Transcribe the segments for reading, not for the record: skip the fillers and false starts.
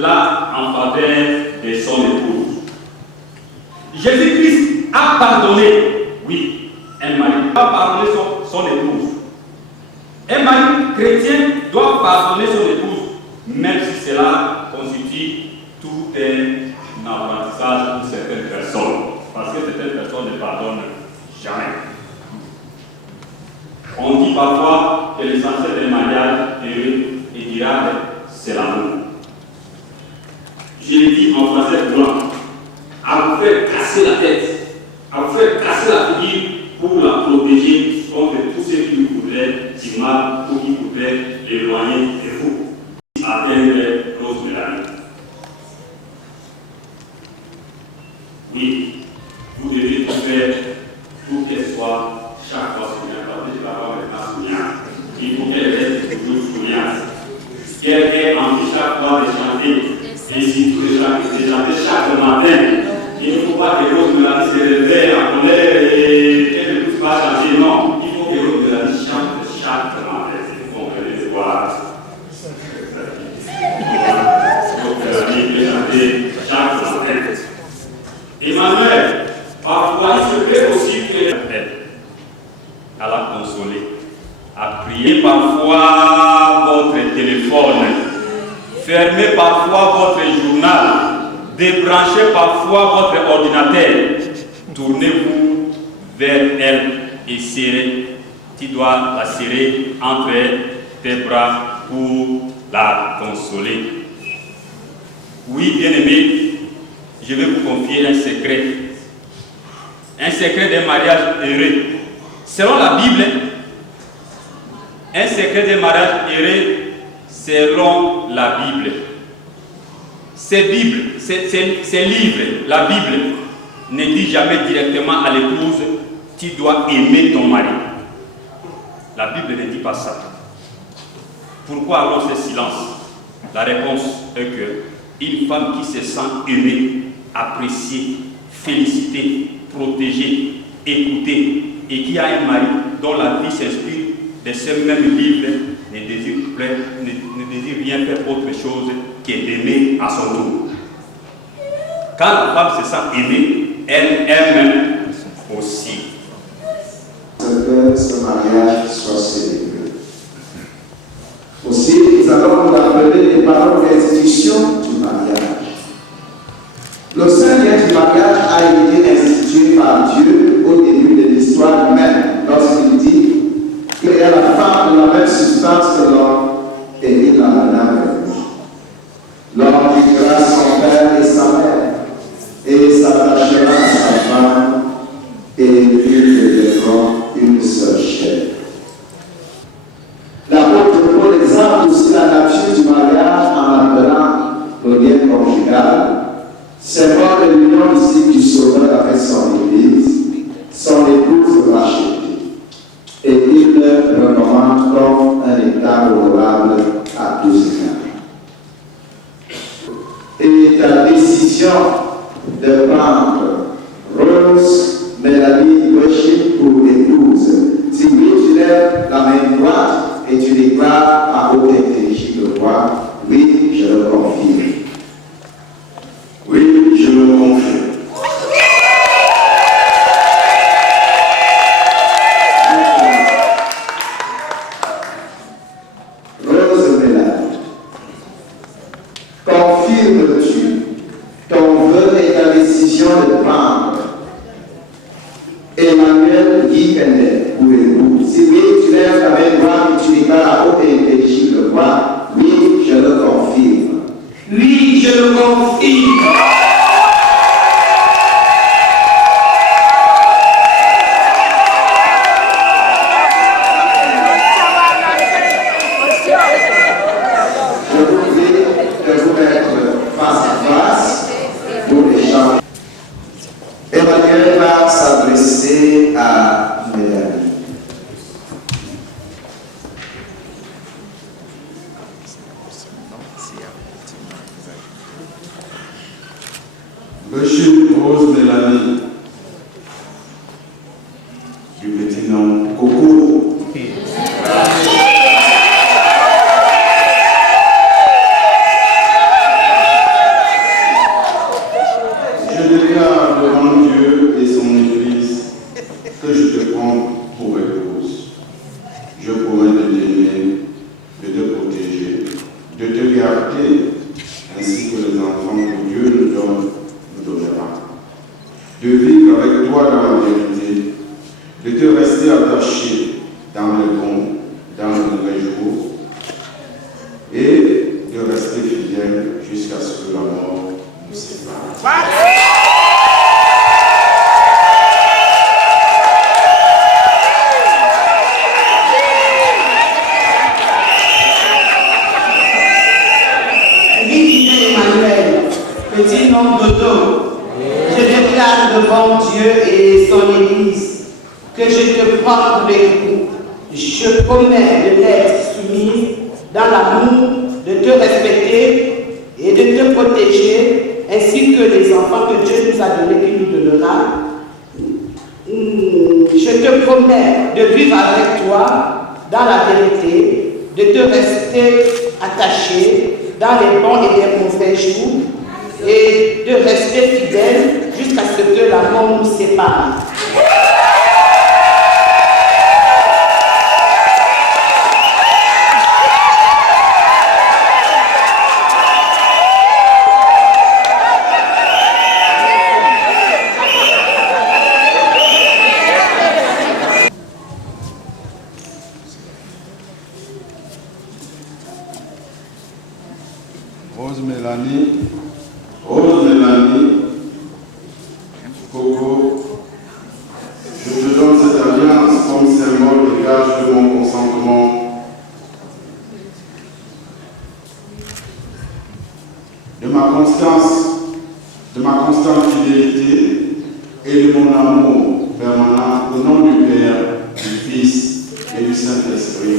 cela en faveur de son épouse. Jésus-Christ a pardonné, oui, un mari a pardonné son épouse. Un mari chrétien doit pardonner son épouse, même si cela constitue tout un apprentissage pour certaines personnes. Parce que certaines personnes ne pardonnent jamais. On dit parfois que l'essentiel des mariages heureux et durables, c'est l'amour. Je l'ai dit en français courant, à vous faire casser la tête, à vous faire casser la figure pour la protéger contre tous ceux qui vous voudraient du mal ou qui voudraient l'éloigner de vous. Atteindre Rose Mélanie. Oui, vous devez tout faire pour qu'elle soit chaque fois souriante. Je la vois maintenant souriante. Il faut qu'elle reste toujours souriante. Qu'elle ait envie chaque fois de chanter. Et surtout de chanter chaque matin. Il ne faut pas que Rose Mélanie se réveille en colère et qu'elle ne puisse pas chanter. Non, il faut que Rose Mélanie chante chaque matin. C'est bon, vous allez voir. Chaque matin. Emmanuel, parfois il se fait aussi qu'elle à la consoler, à prier parfois votre téléphone, fermez parfois votre journal, débranchez parfois votre ordinateur, tournez-vous vers elle et serrez, tu dois la serrer entre tes bras pour la consoler. Oui, bien-aimé, je vais vous confier un secret d'un mariage heureux. Selon la Bible, un secret d'un mariage heureux, selon la Bible. Ces livres, la Bible, ne dit jamais directement à l'épouse, tu dois aimer ton mari. La Bible ne dit pas ça. Pourquoi alors ce silence? La réponse est que une femme qui se sent aimée, appréciée, félicitée, protégée, écoutée, et qui a un mari dont la vie s'inspire de ce même livre ne désire rien faire autre chose que d'aimer à son tour. Quand la femme se sent aimée, elle aime aussi. Que ce mariage soit célébré. Aussi, nous allons nous rappeler les paroles d'institution du mariage. Le saint lien du mariage a été institué par Dieu au début de l'histoire humaine, lorsqu'il dit qu'il est la femme de la même substance que l'homme et il la mena avec lui. L'homme quittera son père et sa mère et s'attachera à sa femme et ils deviendront une seule chair. L'apôtre Paul exemple aussi la nature du mariage en appelant le lien conjugal. C'est voir l'union ici du Sauveur avec son Église, son épouse rachetée. Et il le recommande comme un état honorable à tous les gens. Et ta décision de prendre Rose Mélanie Worship pour épouse, si oui, tu lèves la main droite et tu déclares à haute intelligible voix, oui, je le confirme. Oui, je le confirme. Rose Mélanie, confirmes-tu ton vœu et ta décision de prendre Emmanuel Guy Kende pour époux? Si oui, tu lèves ta main droite et tu déclares à haute et intelligible voix, oui, je le confirme. Oui, je le confirme. Je vous prie de vous mettre face à face pour l'échange. Emmanuel va s'adresser à Mélanie. Monsieur Rose Mélanie, du petit nom Coco. fidèles jusqu'à ce que la mort nous sépare. Emmanuel, petit nom d'Odo, je déclare devant Dieu et son Église que je te prends pour époux. Je promets de t'être soumise dans l'amour, de te respecter et de te protéger, ainsi que les enfants que Dieu nous a donnés et nous donnera. Je te promets de vivre avec toi dans la vérité, de te rester attaché dans les bons et les mauvais jours, et de rester fidèle jusqu'à ce que la mort nous sépare. Rose Mélanie, Coco, je te donne cette alliance comme symbole et gage de mon consentement, de ma constante fidélité et de mon amour permanent au nom du Père, du Fils et du Saint-Esprit.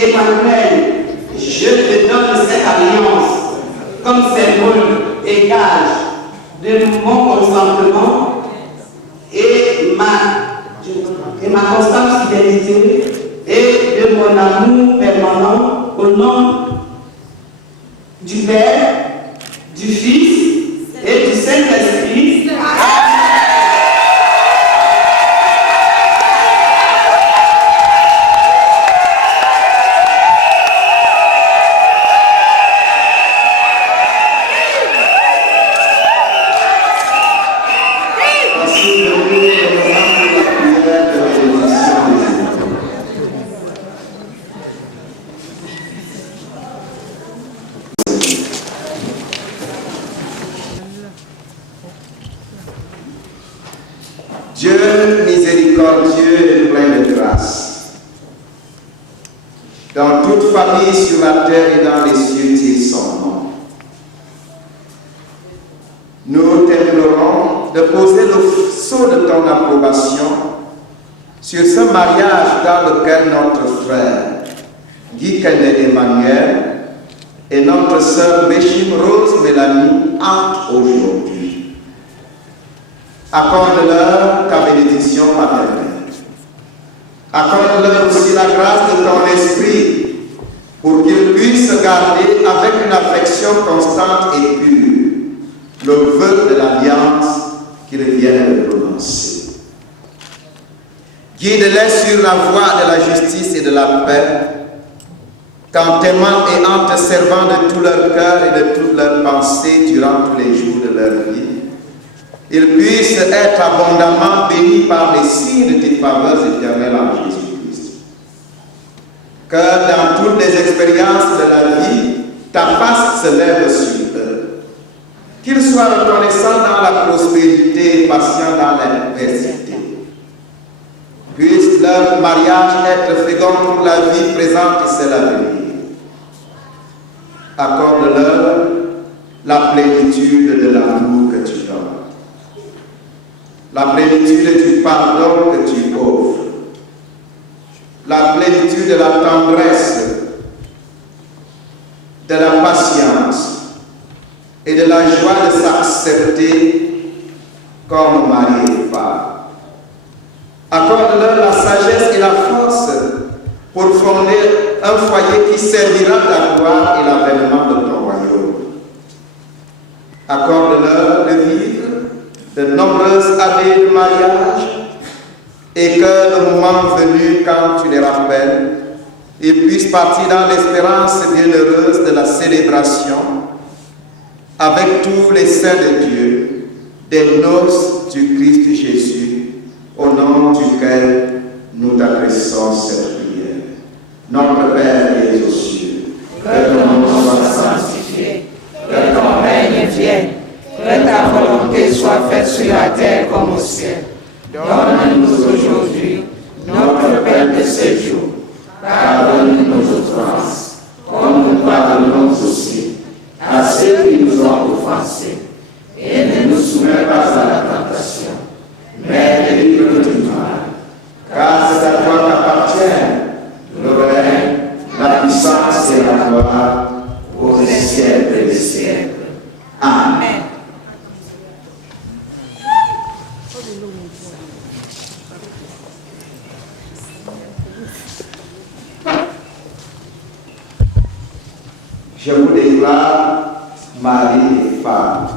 Emmanuel, je te donne cette alliance comme symbole et gage de mon consentement et ma constante fidélité et de mon amour permanent au nom du Père, du Fils et du Saint-Esprit. Dieu miséricordieux et plein de grâce, dans toute famille sur la terre et dans les cieux tire son nom. Nous t'implorons de poser le sceau de ton approbation sur ce mariage dans lequel notre frère Guy Kende Emmanuel et notre sœur Béchim Rose Mélanie entrent aujourd'hui. Accorde-leur ta bénédiction maternelle. Accorde-leur aussi la grâce de ton esprit pour qu'ils puissent garder avec une affection constante et pure le vœu de l'alliance qu'ils viennent de prononcer. Guide-les sur la voie de la justice et de la paix, qu'en t'aimant et en te servant de tout leur cœur et de toute leur pensée durant tous les jours de leur vie, ils puissent être abondamment bénis par les signes de tes faveurs éternelles en Jésus-Christ. Que dans toutes les expériences de la vie, ta face se lève sur eux. Qu'ils soient reconnaissants dans la prospérité et patients dans l'adversité. Puisse leur mariage être fécond pour la vie présente et celle à venir. Accorde-leur la plénitude de l'amour que tu donnes. La plénitude du pardon que tu offres, la plénitude de la tendresse, de la patience et de la joie de s'accepter comme mari et femme. Accorde-leur la sagesse et la force pour fonder un foyer qui servira ta gloire et l'avènement de ton royaume. Accorde-leur de vivre de nombreuses années de mariage et que le moment venu, quand tu les rappelles, Ils puissent partir dans l'espérance bienheureuse de la célébration avec tous les saints de Dieu, des noces du Christ Jésus, au nom duquel nous t'adressons cette prière. Notre Père qui es aux cieux, que ton nom soit sanctifié, que ton règne vienne, que ta volonté soit faite sur la terre comme au ciel. Donne-nous aujourd'hui notre pain de ce jour. Pardonne-nous nos offenses, comme nous pardonnons aussi à ceux qui nous ont offensés. Et ne nous soumets pas à la tentation, mais délivre-nous du mal. car c'est à toi qu'appartiennent le règne, la puissance et la gloire Pour les siècles et les siècles. Amen. Je vous déclare mari et femme.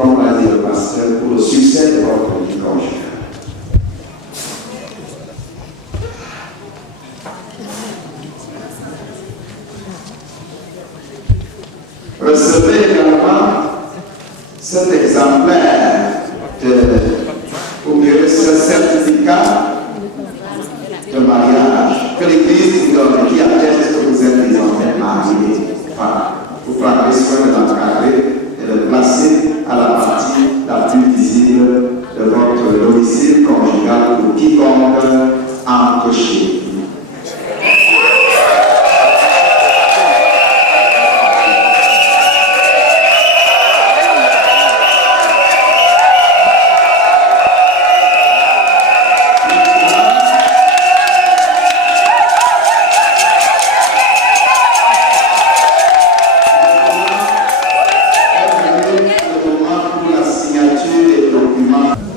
Comme l'a dit le pasteur, pour le succès de votre vie conjugale. Recevez également cet exemplaire ou mieux ce certificat de mariage que l'Église vous donne, qui atteste que vous êtes désormais mariés. Enfin, vous prendrez soin de l'encadrer et de le placer à la partie la plus visible de votre domicile conjugal pour quiconque entre chez vous. Maria.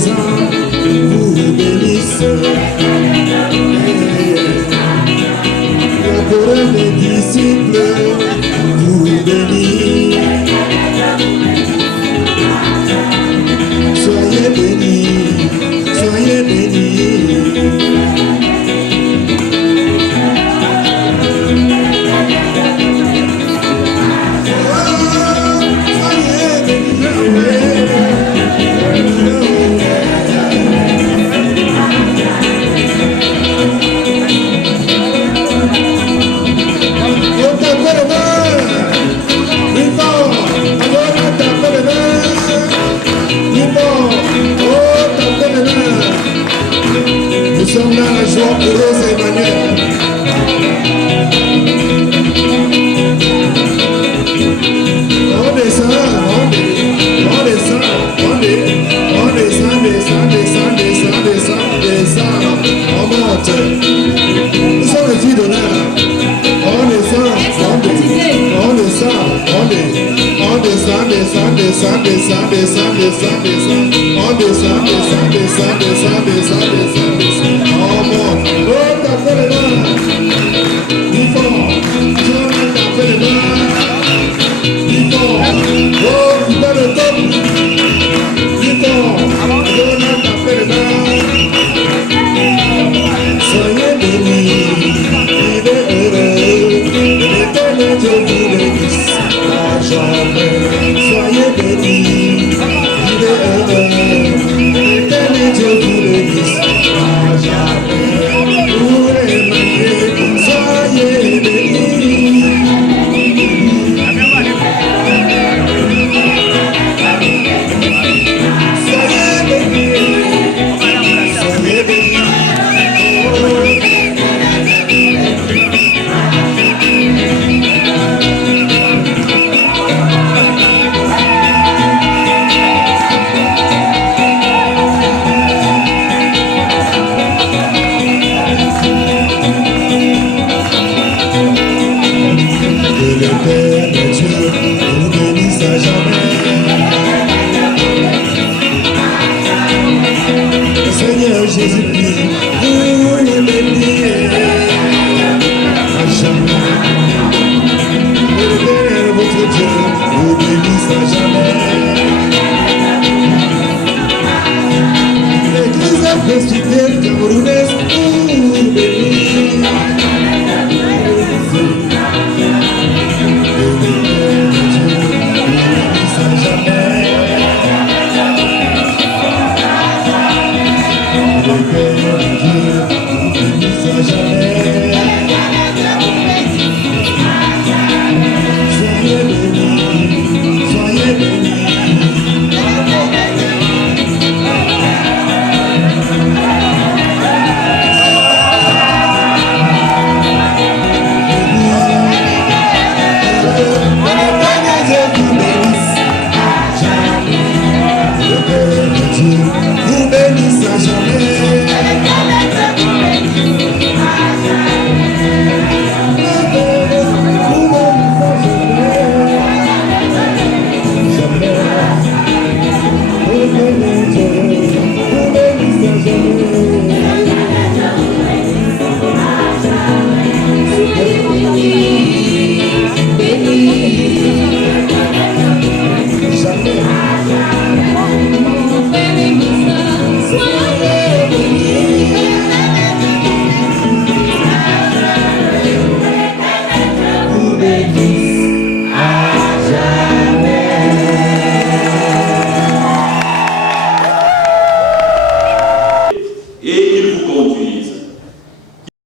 présent vous bénisse. La couronne des disciples vous bénit. Soyez bénis, soyez bénis. Nous sommes dans la joie heureuse, Emmanuel. On descend, on descend, on monte. Nous sommes les filles d'honneur. On descend, on monte. Oh, tapez les mains. Plus fort. Tapez les mains. Plus fort. Oh, tu vas le top. Plus fort. Tapez les mains. Soyez bénis. Il est heureux. L'éternel Dieu vous bénisse à jamais. Soyez bénis. Il est heureux. L'éternel Dieu vous bénisse à jamais. Pour Emmanuel, soyez bénis. Soyez bénis. Soyez bénis. Que le Père de Dieu vous bénisse à jamais. Le Seigneur Jésus-Christ vous bénisse à jamais. Que le Père votre Dieu vous bénisse à jamais. L'Église est constituée